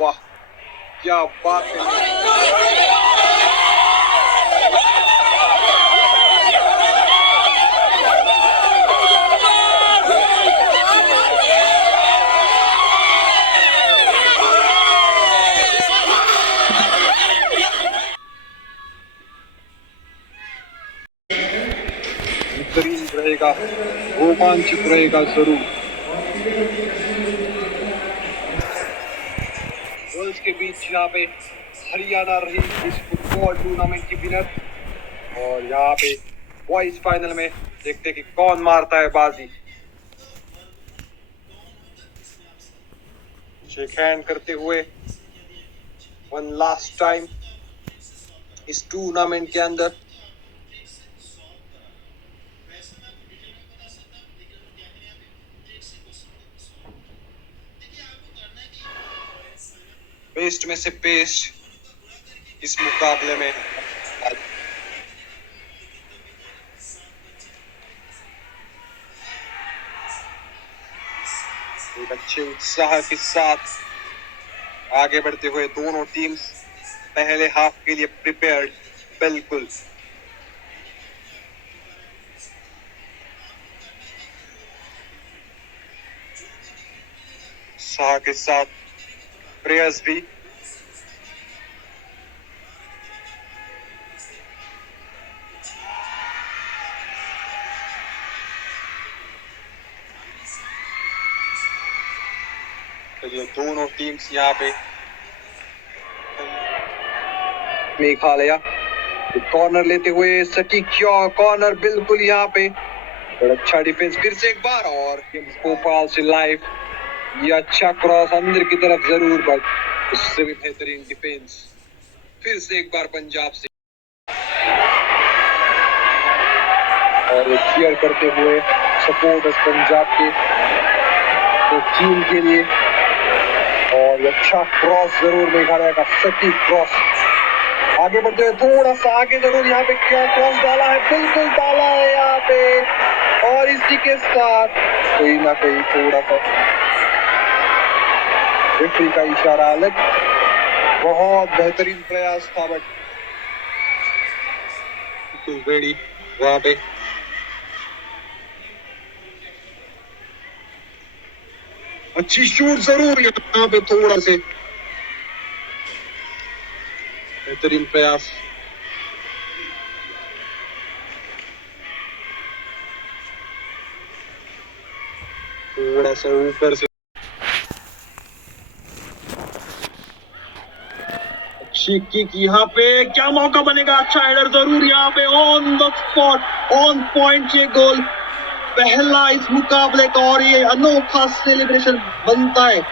वाह, क्या बात है। बेहतरीन रहेगा, रोमांचक रहेगा जरूर। गर्ल्स के बीच यहाँ पे हरियाणा रही इस फुटबॉल टूर्नामेंट की विनर। और यहाँ पे बॉयज फाइनल में देखते कि कौन मारता है बाजी। शेक हैंड करते हुए वन लास्ट टाइम इस टूर्नामेंट के अंदर। बेस्ट में से बेस्ट इस मुकाबले में एक अच्छे उत्साह के साथ आगे बढ़ते हुए दोनों टीम्स पहले हाफ के लिए प्रिपेयर्ड। बिल्कुल उत्साह के साथ प्रेयर्स भी। चलिए दोनों टीम्स यहाँ पे मेघालय कॉर्नर लेते हुए सटीक कॉर्नर बिल्कुल यहाँ पे और अच्छा डिफेंस फिर से एक बार। और भोपाल से लाइव ये अच्छा क्रॉस अंदर की तरफ जरूर, बट उससे भी बेहतरीन डिफेंस फिर से एक बार पंजाब से। और चीयर करते हुए सपोर्टर्स पंजाब के तो टीम के लिए। और अच्छा क्रॉस जरूर मेघालय का सटीक क्रॉस। आगे बढ़ते हुए थोड़ा सा आगे जरूर यहाँ पे क्या क्रॉस डाला है, बिल्कुल डाला है यहाँ पे। और इसी के साथ कहीं ना कहीं थोड़ा सा रेफरी का इशारा अलग। बहुत बेहतरीन प्रयास था, बट रेडी वहां पे। अच्छी शूट जरूर यहाँ पे, थोड़ा से बेहतरीन प्रयास। थोड़ा सा ऊपर से किक, यहाँ पे क्या मौका बनेगा। अच्छा हेडर जरूर यहाँ पे on the spot on point ये गोल पहला इस मुकाबले का। और ये अनोखा सेलिब्रेशन बनता है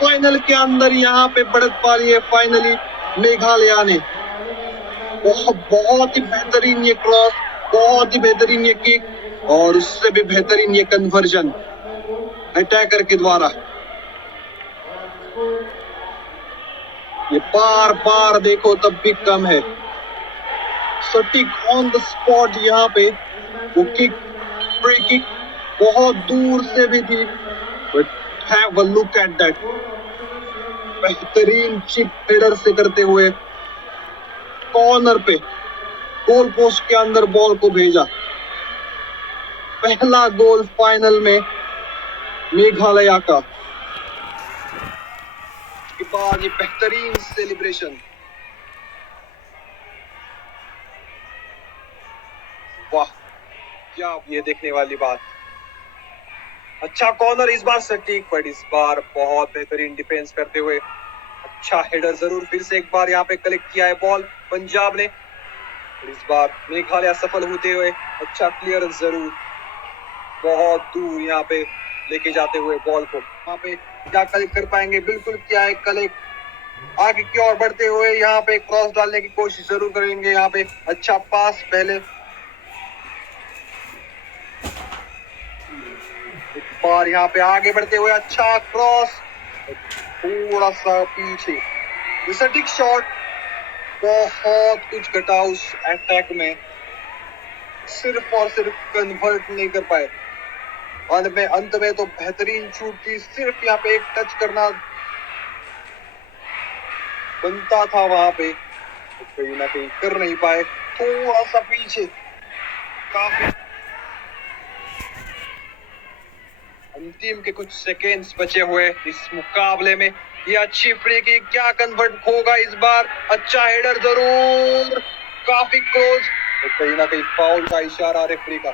फाइनल के अंदर। यहाँ पे बढ़त पा रही है फाइनली मेघालय ने। बहुत ही बेहतरीन ये क्रॉस, बहुत ही बेहतरीन ये किक और उससे भी बेहतरीन ये कन्वर्जन अटैकर के द्वारा। ये बार बार देखो तब भी कम है। सटीक ऑन द स्पॉट यहाँ पे वो किक, फ्री किक बहुत दूर से भी थी, but have a look at that. बेहतरीन चिप हेडर से करते हुए कॉर्नर पे गोल पोस्ट के अंदर बॉल को भेजा। पहला गोल फाइनल में मेघालय का। के बाद ये बेहतरीन सेलिब्रेशन। वाह, क्या ये देखने वाली बात। अच्छा कॉर्नर इस बार सटीक, बट इस बार बहुत बेहतरीन डिफेंस करते हुए अच्छा हेडर जरूर फिर से एक बार यहाँ पे कलेक्ट किया है बॉल पंजाब ने। इस बार मेघालय सफल होते हुए अच्छा क्लियरेंस जरूर बहुत दूर यहाँ पे लेके जाते हुए बॉल को। यहाँ पे क्या कलेक्ट कर पाएंगे, बिल्कुल क्या है कलेक्ट। आगे की ओर बढ़ते हुए यहाँ पे क्रॉस डालने की कोशिश जरूर करेंगे। यहाँ पे अच्छा पास पहले एक बार यहाँ पे आगे बढ़ते हुए अच्छा क्रॉस थोड़ा सा पीछे सटीक शॉट। बहुत कुछ घटा उस अटैक में, सिर्फ और सिर्फ कन्वर्ट नहीं कर पाए। अंत में तो बेहतरीन शूट की, सिर्फ यहाँ पे एक टच करना बनता था वहां पे, तो कहीं ना कहीं कर नहीं पाए, थोड़ा सा पीछे। काफी अंतिम के कुछ सेकेंड्स बचे हुए इस मुकाबले में। ये अच्छी फ्री की, क्या कन्वर्ट होगा इस बार? अच्छा हेडर जरूर, काफी क्लोज, तो कहीं ना कहीं फाउल का इशारा रेफरी का।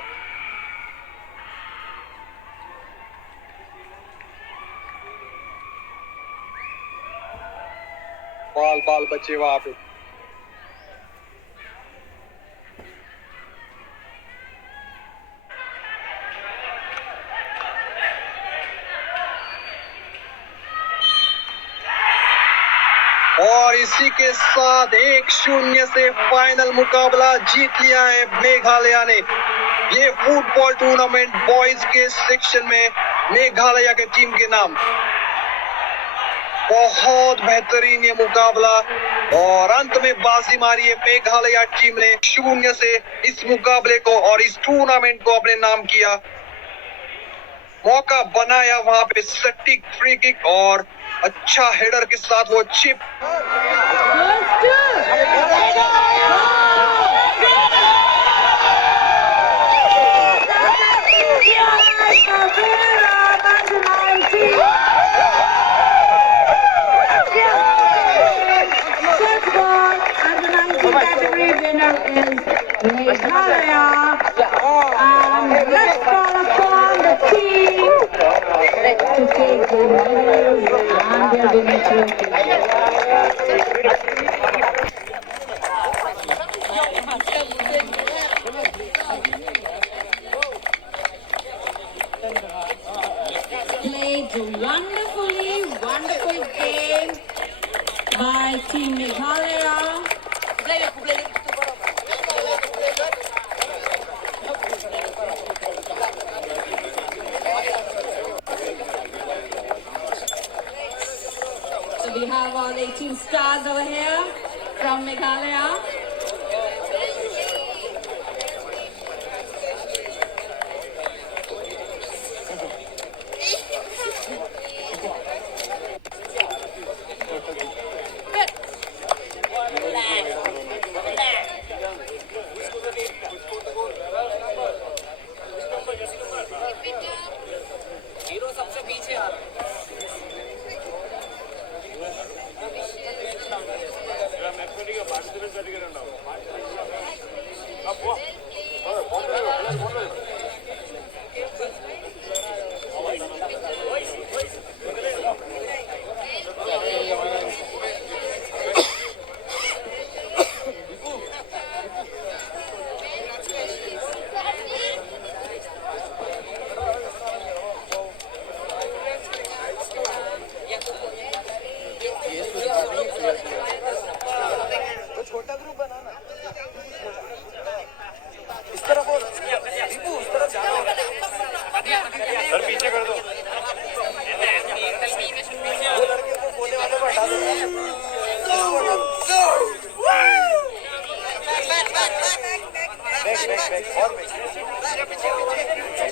बाल बचे वहां पे। और इसी के साथ 1-0 से फाइनल मुकाबला जीत लिया है मेघालय ने। ये फुटबॉल टूर्नामेंट बॉयज के सेक्शन में मेघालय के टीम के नाम। बहुत बेहतरीन ये मुकाबला, और अंत में बाजी मारी है मेघालय टीम ने। 0 से इस मुकाबले को और इस टूर्नामेंट को अपने नाम किया। मौका बनाया वहां पे सटीक फ्री किक, और अच्छा हेडर के साथ वो chip. Category winner is Meghalaya, and let's call upon the team to take the medals and their winning trophy. Played wonderful game by Team Meghalaya. So we have all 18 stars over here from Meghalaya.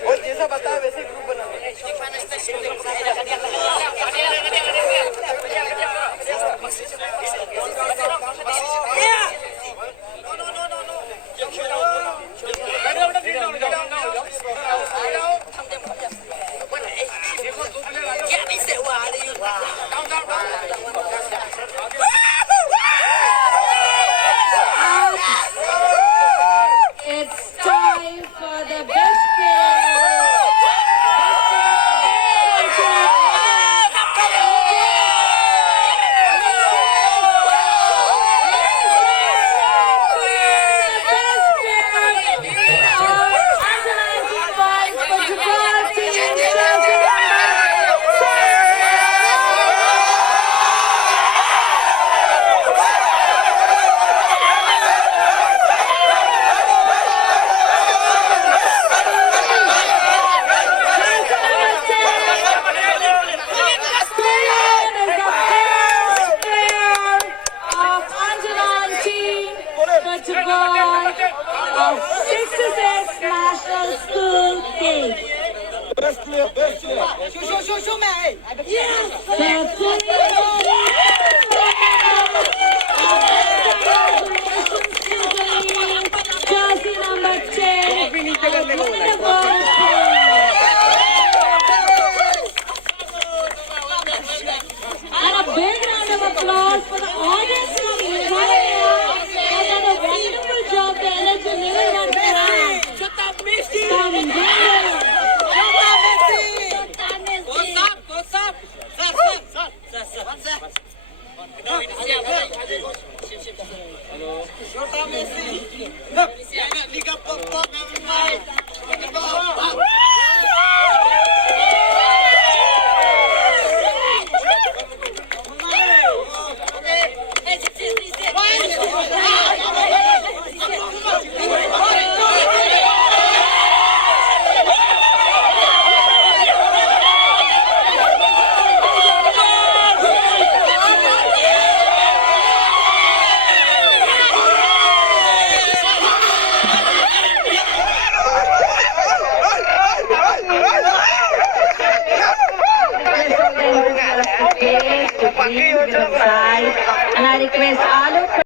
और जैसा बताया वैसे group बना। It's time for the best show में है Jersey number 10. And a big round of applause for the audience from India. And done a wonderful job. The energy never runs around. From India. And I request all of